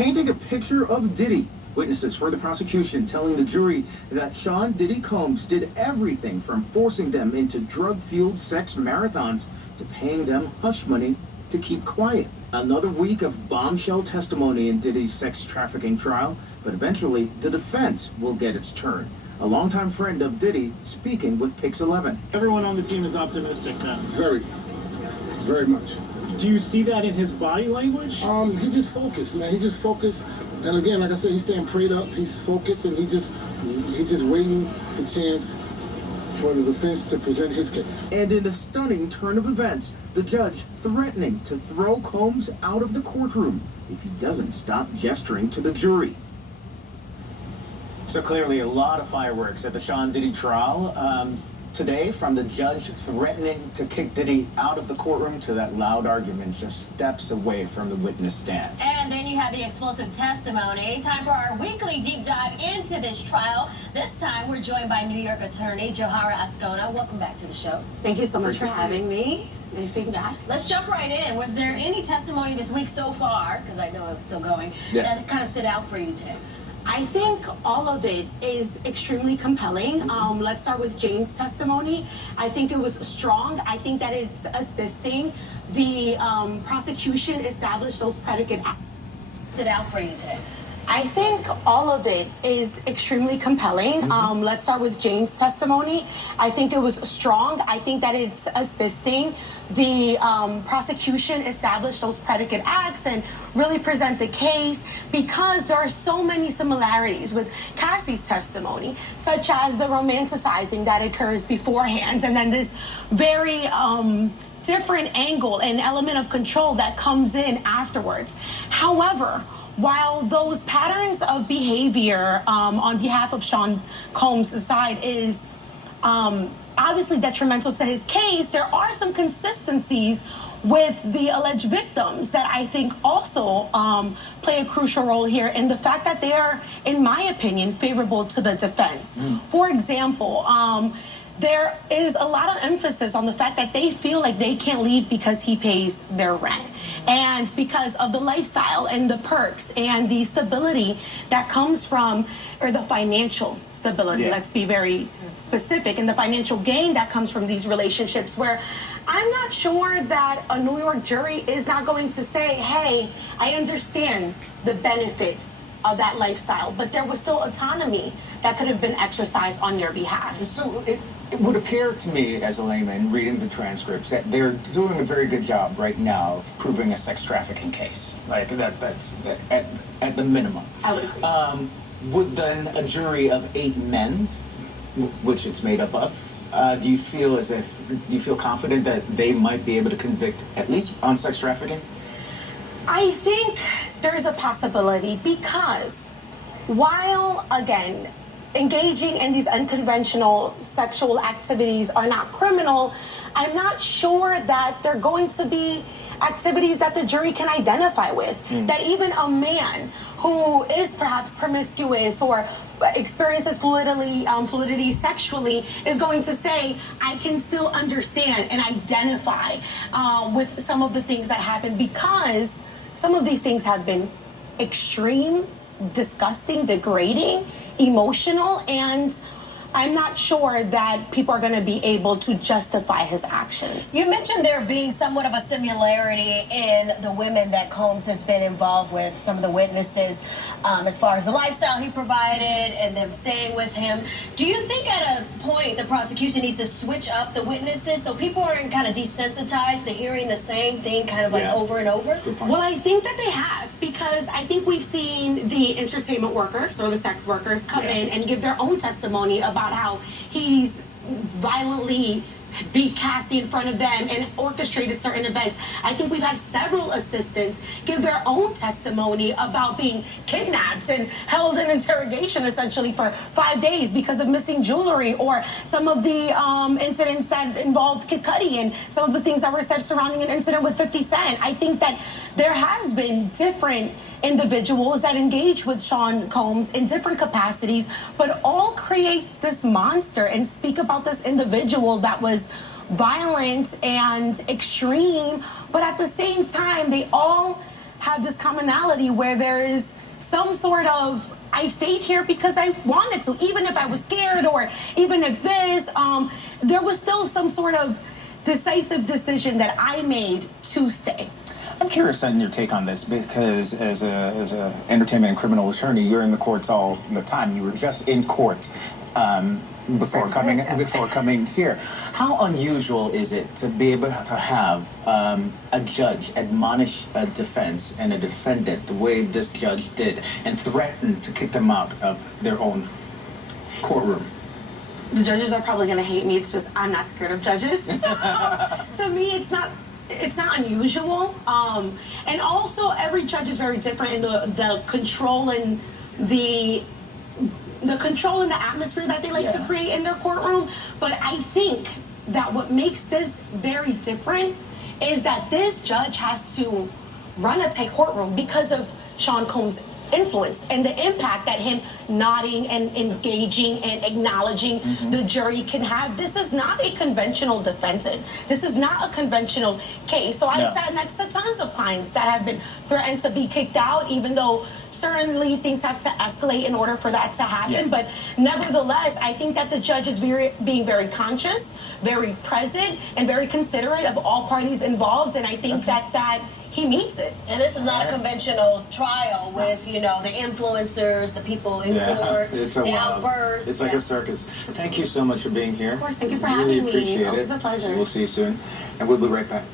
painting a picture of Diddy. Witnesses for the prosecution telling the jury that Sean Diddy Combs did everything from forcing them into drug-fueled sex marathons to paying them hush money to keep quiet. Another week of bombshell testimony in Diddy's sex trafficking trial, but eventually the defense will get its turn. A longtime friend of Diddy speaking with PIX11. Everyone on the team is optimistic now. Very much. Do you see that in his body language? He just focused, man. He just focused. And again, like I said, he's staying prayed up. He's focused, and he just waiting the chance for the defense to present his case. And in a stunning turn of events, the judge threatening to throw Combs out of the courtroom if he doesn't stop gesturing to the jury. So clearly a lot of fireworks at the Sean Diddy trial. Today, from the judge threatening to kick Diddy out of the courtroom to that loud argument just steps away from the witness stand. And then you had the explosive testimony. Time for our weekly deep dive into this trial. This time we're joined by New York attorney Johara Ascona. Welcome back to the show. Thank you so much for having me. Nice being back. Let's jump right in. Was there any testimony this week so far, because I know it was still going, that kind of stood out for you, Tim? I think all of it is extremely compelling. Let's start with Jane's testimony. I think it was strong. I think that it's assisting the prosecution establish those predicate acts. Stood out for you, Tim? I think all of it is extremely compelling. Let's start with Jane's testimony. I think it was strong. I think that it's assisting the prosecution establish those predicate acts and really present the case, because there are so many similarities with Cassie's testimony, such as the romanticizing that occurs beforehand, and then this very different angle and element of control that comes in afterwards. However, while those patterns of behavior on behalf of Sean Combs' side is obviously detrimental to his case, there are some consistencies with the alleged victims that I think also play a crucial role here in the fact that they are, in my opinion, favorable to the defense. For example, there is a lot of emphasis on the fact that they feel like they can't leave because he pays their rent, and because of the lifestyle and the perks and the stability that comes from, or the financial stability, let's be very specific, and the financial gain that comes from these relationships, where I'm not sure that a New York jury is not going to say, hey, I understand the benefits of that lifestyle, but there was still autonomy that could have been exercised on your behalf. So it would appear to me, as a layman reading the transcripts, that they're doing a very good job right now of proving a sex trafficking case. Like that's at the minimum. I would agree. Would then a jury of 8 men, which it's made up of, do you feel confident that they might be able to convict at least on sex trafficking? I think there's a possibility, because while, again, engaging in these unconventional sexual activities are not criminal, I'm not sure that they're going to be activities that the jury can identify with. That even a man who is perhaps promiscuous or experiences fluidity sexually is going to say, I can still understand and identify with some of the things that happen, because some of these things have been extreme, disgusting, degrading, emotional, and I'm not sure that people are going to be able to justify his actions. You mentioned there being somewhat of a similarity in the women that Combs has been involved with, some of the witnesses, as far as the lifestyle he provided and them staying with him. Do you think at a point the prosecution needs to switch up the witnesses so people aren't kind of desensitized to hearing the same thing kind of like over and over? Well, I think that they have, because I think we've seen the entertainment workers or the sex workers come in and give their own testimony about how he's violently beat Cassie in front of them and orchestrated certain events. I think we've had several assistants give their own testimony about being kidnapped and held in interrogation essentially for 5 days because of missing jewelry, or some of the incidents that involved Kid Cudi and some of the things that were said surrounding an incident with 50 Cent. I think that there has been different individuals that engage with Sean Combs in different capacities, but all create this monster and speak about this individual that was violent and extreme, but at the same time, they all have this commonality where there is some sort of, I stayed here because I wanted to, even if I was scared or even if there was still some sort of decisive decision that I made to stay. I'm curious on your take on this because as a entertainment and criminal attorney, you're in the courts all the time. You were just in court before coming here. How unusual is it to be able to have a judge admonish a defense and a defendant the way this judge did and threaten to kick them out of their own courtroom? The judges are probably going to hate me. It's just I'm not scared of judges. So, to me, it's not unusual. And also, every judge is very different in the control and the control and the atmosphere that they like to create in their courtroom. But I think that what makes this very different is that this judge has to run a tight courtroom because of Sean Combs' influence and the impact that him nodding and engaging and acknowledging the jury can have. This is not a conventional defense. This is not a conventional case. So I've sat next to tons of clients that have been threatened to be kicked out, even though certainly things have to escalate in order for that to happen. But nevertheless, I think that the judge is being very conscious, very present, and very considerate of all parties involved. And I think that he means it. And this is not a conventional trial with, the influencers, the people in court, it's the outbursts. It's like a circus. Thank you so much for being here. Of course, thank you for really having me. Appreciate Always it. a pleasure. We'll see you soon, and we'll be right back.